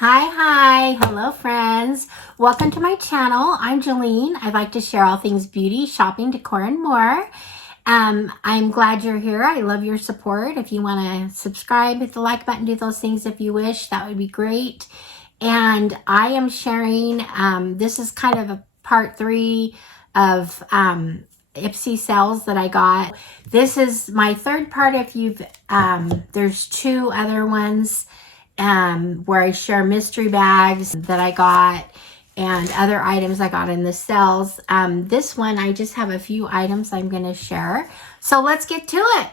Hi, hello friends. Welcome to my channel. I'm Jolene. I like to share all things beauty, shopping, decor, and more. I'm glad you're here. I love your support. If you want to subscribe, hit the like button, do those things if you wish. That would be great. And I am sharing, this is kind of a part 3 of IPSY Sales that I got. This is my third part. If you've, there's 2 other ones where I share mystery bags that I got and other items I got in the sales. This one, I just have a few items I'm going to share. So let's get to it.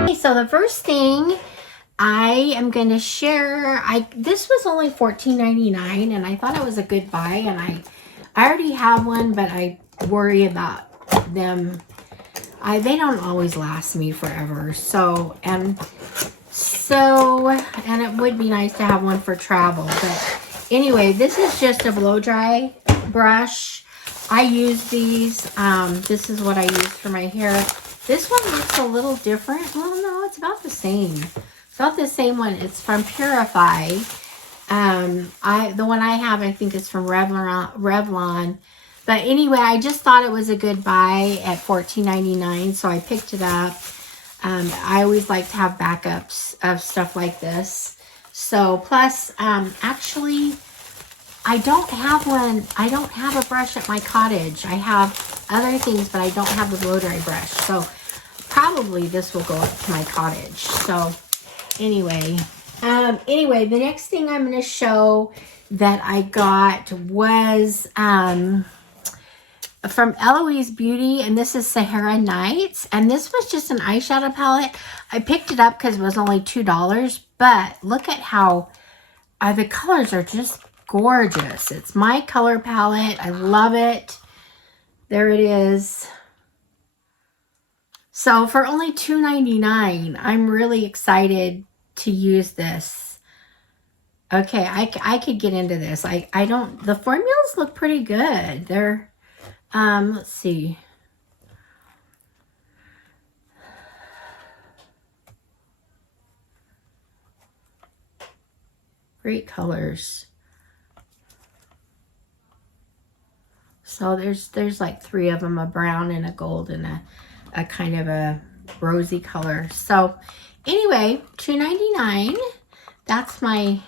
Okay, so the first thing I am going to share, this was only $14.99 and I thought it was a good buy, and I already have one, but I worry about them. They don't always last me forever. And it would be nice to have one for travel. But anyway, this is just a blow dry brush. I use these. This is what I use for my hair. This one looks a little different. Well, no, it's about the same. It's about the same one. It's from Purify. The one I have, I think, is from Revlon. But anyway, I just thought it was a good buy at $14.99, so I picked it up. I always like to have backups of stuff like this. So, plus, actually, I don't have one. I don't have a brush at my cottage. I have other things, but I don't have the blow dry brush. So, probably this will go up to my cottage. So, anyway, the next thing I'm going to show that I got was from Eloise Beauty, and this is Sahara Nights, and this was just an eyeshadow palette. I picked it up because it was only $2, but look at how the colors are just gorgeous. It's my color palette. I love it. There it is. So for only $2.99, I'm really excited to use this. Okay, I could get into this. The formulas look pretty good. They're let's see. Great colors. So there's like 3 of them, a brown and a gold and a kind of a rosy color. So anyway, $2.99. That's my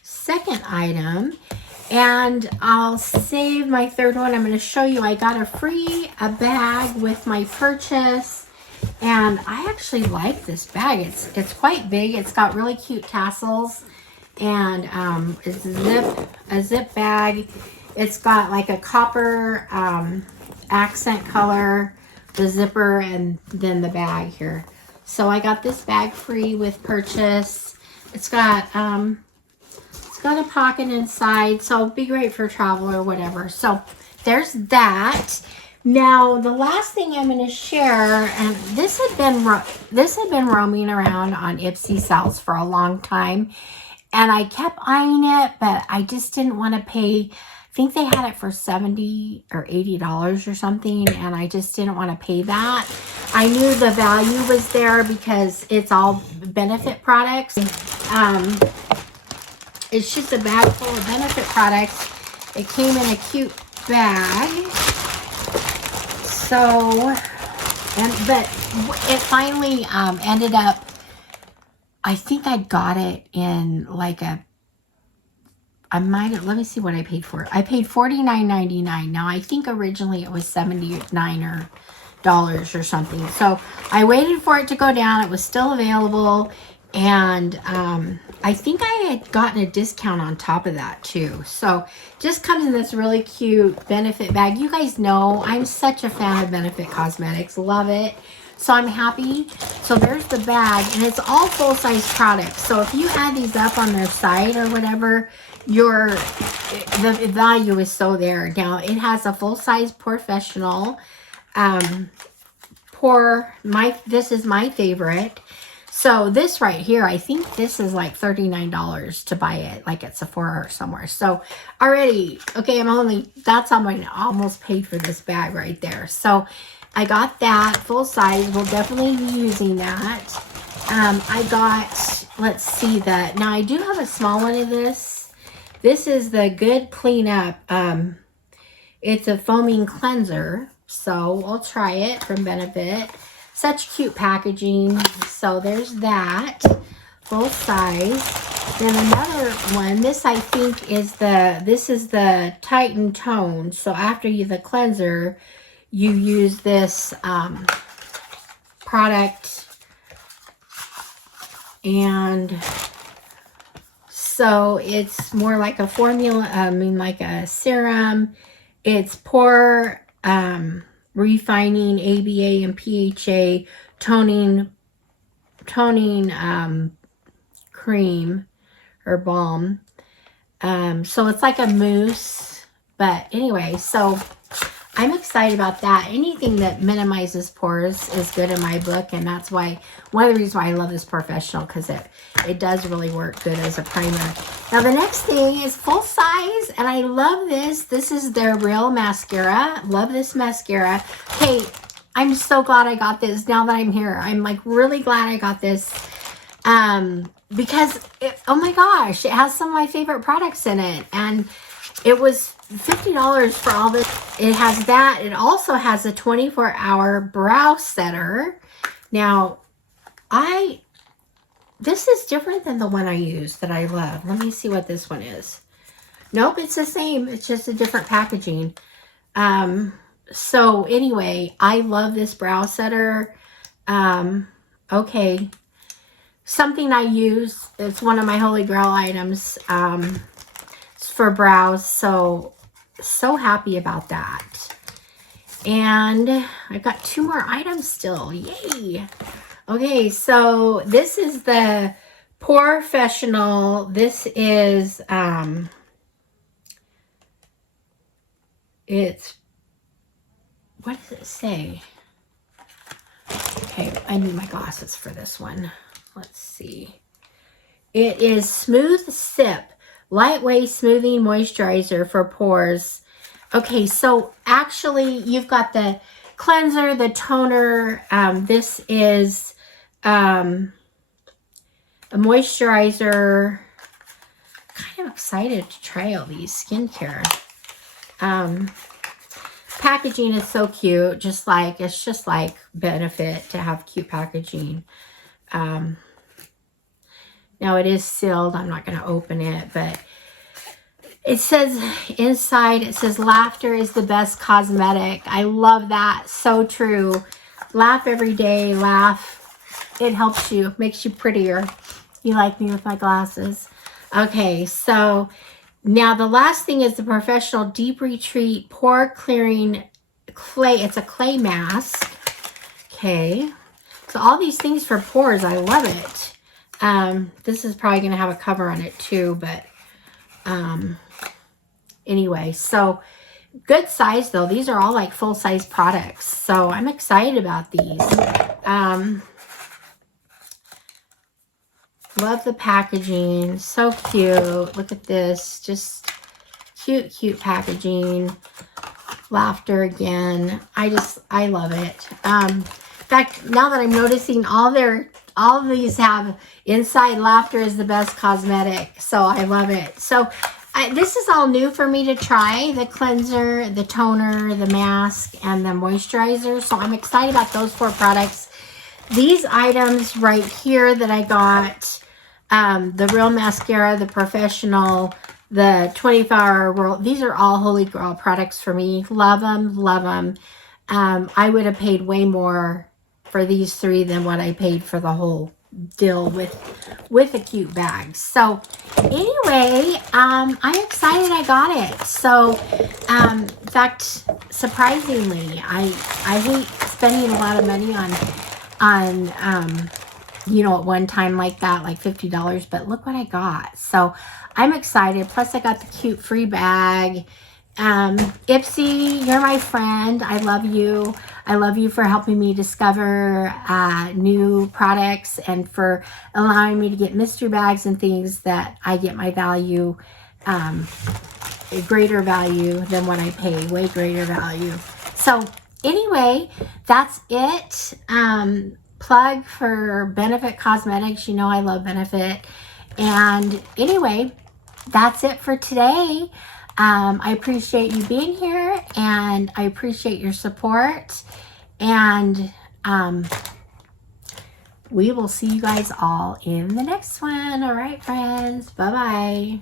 second item. And I'll save my third one. I'm going to show you. I got a bag with my purchase, and I actually like this bag. It's quite big. It's got really cute tassels, and it's a zip bag. It's got like a copper accent color, the zipper, and then the bag here. So I got this bag free with purchase. It's got a pocket inside, so it'll be great for travel or whatever. So there's that. Now the last thing I'm going to share, and this had been roaming around on IPSY Sales for a long time, and I kept eyeing it, but I just didn't want to pay. I think they had it for $70 or $80 or something, and I just didn't want to pay that. I knew the value was there because it's all benefit products. It's just a bag full of benefit products. It came in a cute bag. So, but it finally ended up, I think I got it in like let me see what I paid for it. I paid $49.99. Now, I think originally it was $79 or something. So, I waited for it to go down. It was still available. And I think I had gotten a discount on top of that too. So just comes in this really cute benefit bag. You guys know I'm such a fan of Benefit Cosmetics. Love it. So I'm happy. So there's the bag, and it's all full-size products. So if you add these up on their site or whatever, the value is so there. Now it has a full-size professional. This is my favorite. So this right here, I think this is like $39 to buy it, like at Sephora or somewhere. So already, okay, that's how I almost paid for this bag right there. So I got that full size. We'll definitely be using that. I got, let's see that. Now I do have a small one of this. This is the Good Cleanup. It's a foaming cleanser. So we'll try it from Benefit. Such cute packaging. So there's that. Full size. Then another one. This I think is this is the Tighten Tone. So after the cleanser, you use this product. And so it's more like a formula, like a serum. It's pore refining ABA and PHA toning cream or balm. So it's like a mousse. But anyway, so I'm excited about that. Anything that minimizes pores is good in my book, and that's why one of the reasons why I love this Professional, because it does really work good as a primer. Now the next thing is full size, and I love this. This is their Real Mascara. Love this mascara. Okay, I'm so glad I got this now that I'm here. I'm like really glad I got this because oh my gosh, it has some of my favorite products in it, and it was $50 for all this. It has that. It also has a 24-hour brow setter. Now, this is different than the one I use that I love. Let me see what this one is. Nope, it's the same. It's just a different packaging. So anyway, I love this brow setter. Okay. Something I use. It's one of my holy grail items. It's for brows. So happy about that. And I've got 2 more items still. Yay. Okay, so this is the Professional. This is it's, what does it say? Okay, I need my glasses for this one. Let's see. It is Smooth Sip Lightweight Smoothing Moisturizer for Pores. Okay, so actually you've got the cleanser, the toner. This is a moisturizer. Kind of excited to try all these skincare. Packaging is so cute. It's just like Benefit to have cute packaging. Now it is sealed. I'm not going to open it, but it says inside, it says laughter is the best cosmetic. I love that. So true. Laugh every day. Laugh. It helps you. Makes you prettier. You like me with my glasses. Okay, so now the last thing is the Professional Deep Retreat Pore Clearing Clay. It's a clay mask. Okay. So all these things for pores. I love it. This is probably going to have a cover on it too, but anyway, so good size though. These are all like full size products. So I'm excited about these. Love the packaging. So cute. Look at this. Just cute, cute packaging. Laughter again. I love it. In fact, now that I'm noticing all of these have inside laughter is the best cosmetic. So I love it. So this is all new for me to try. The cleanser, the toner, the mask, and the moisturizer. So I'm excited about those 4 products. These items right here that I got, the Real Mascara, the Professional, the 24-hour World. These are all holy grail products for me. Love them, love them. I would have paid way more for these 3 than what I paid for the whole deal with a cute bag. So anyway, I'm excited I got it. So in fact, surprisingly, I hate spending a lot of money on you know, at one time like that, like $50, but look what I got. So I'm excited. Plus I got the cute free bag. IPSY, you're my friend. I love you. I love you for helping me discover new products and for allowing me to get mystery bags and things that I get my value, a greater value than what I pay, way greater value. So anyway, that's it. plug for Benefit Cosmetics. You know I love Benefit. And anyway, that's it for today. I appreciate you being here, and I appreciate your support. And we will see you guys all in the next one. All right, friends. Bye-bye.